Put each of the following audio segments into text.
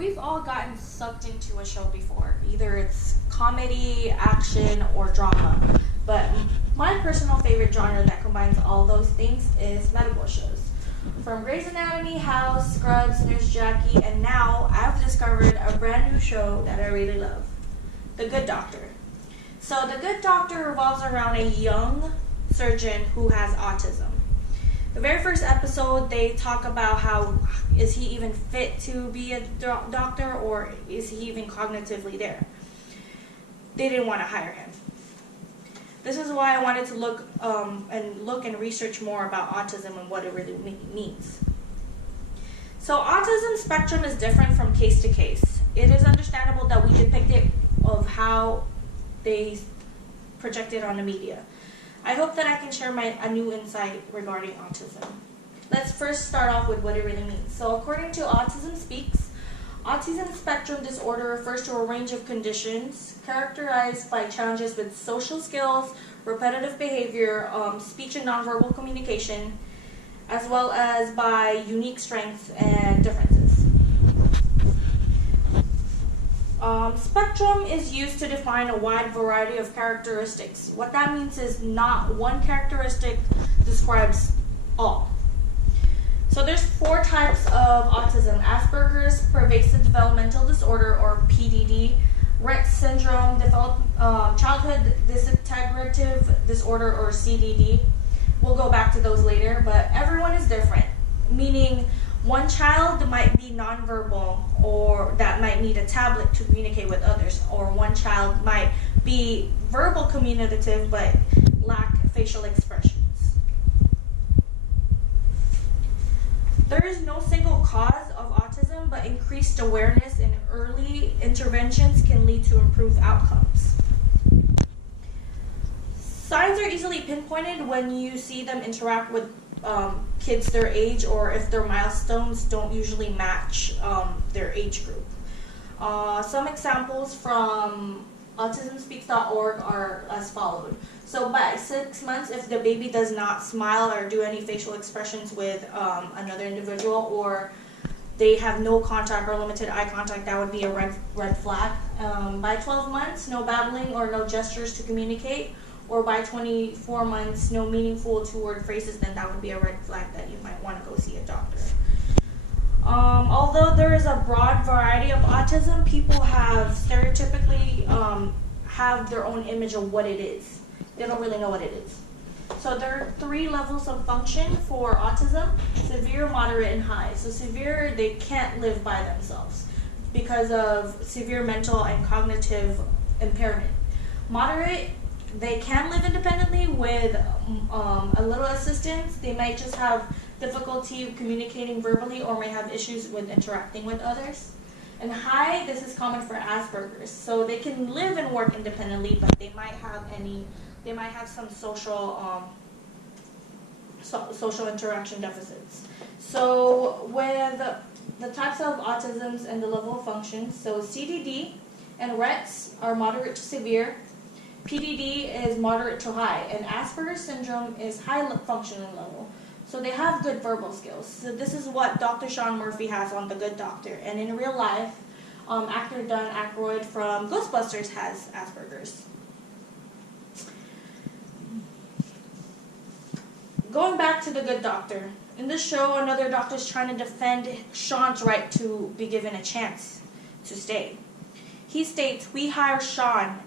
We've all gotten sucked into a show before. Either it's comedy, action, or drama. But my personal favorite genre that combines all those things is medical shows. From Grey's Anatomy, House, Scrubs, Nurse Jackie, and now I've discovered a brand new show that I really love, The Good Doctor. So The Good Doctor revolves around a young surgeon who has autism. The very first episode, they talk about how is he even fit to be a doctor, or is he even cognitively there? They didn't want to hire him. This is why I wanted to look and research more about autism and what it really means. So autism spectrum is different from case to case. It is understandable that we depict it of how they project it on the media. I hope that I can share a new insight regarding autism. Let's first start off with what it really means. So according to Autism Speaks, autism spectrum disorder refers to a range of conditions characterized by challenges with social skills, repetitive behavior, speech and nonverbal communication, as well as by unique strengths and differences. Spectrum is used to define a wide variety of characteristics. What that means is not one characteristic describes all. So there's 4 types of autism: Asperger's pervasive developmental disorder, or PDD, Rett syndrome, childhood disintegrative disorder, or CDD. We'll go back to those later, but everyone is different, meaning one child might be nonverbal, or that might need a tablet to communicate with others, or one child might be verbal communicative but lack facial expressions. There is no single cause of autism, but increased awareness and early interventions can lead to improved outcomes. Signs are easily pinpointed when you see them interact with kids their age, or if their milestones don't usually match their age group. Some examples from autismspeaks.org are as followed. So by 6 months, if the baby does not smile or do any facial expressions with another individual, or they have no contact or limited eye contact, that would be a red flag. By 12 months, no babbling or no gestures to communicate, or by 24 months, no meaningful 2-word phrases, then that would be a red flag that you might want to go see a doctor. Although there is a broad variety of autism, people have stereotypically have their own image of what it is. They don't really know what it is. So there are 3 levels of function for autism: severe, moderate, and high. So severe, they can't live by themselves because of severe mental and cognitive impairment. Moderate, they can live independently with a little assistance. They might just have difficulty communicating verbally, or may have issues with interacting with others. And high, this is common for Asperger's. So they can live and work independently, but they might have some social interaction deficits. So with the types of autisms and the level of function, so CDD and Rett's are moderate to severe. PDD is moderate to high, and Asperger's syndrome is high functioning level. So they have good verbal skills. So this is what Dr. Sean Murphy has on The Good Doctor. And in real life, actor Dan Aykroyd from Ghostbusters has Asperger's. Going back to The Good Doctor. In this show, another doctor is trying to defend Sean's right to be given a chance to stay. He states, "We hire Sean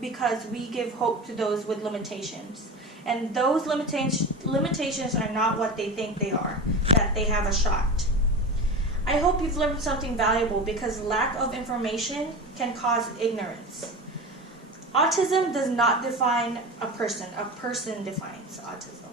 because we give hope to those with limitations. And those limitations are not what they think they are, that they have a shot." I hope you've learned something valuable, because lack of information can cause ignorance. Autism does not define a person defines autism.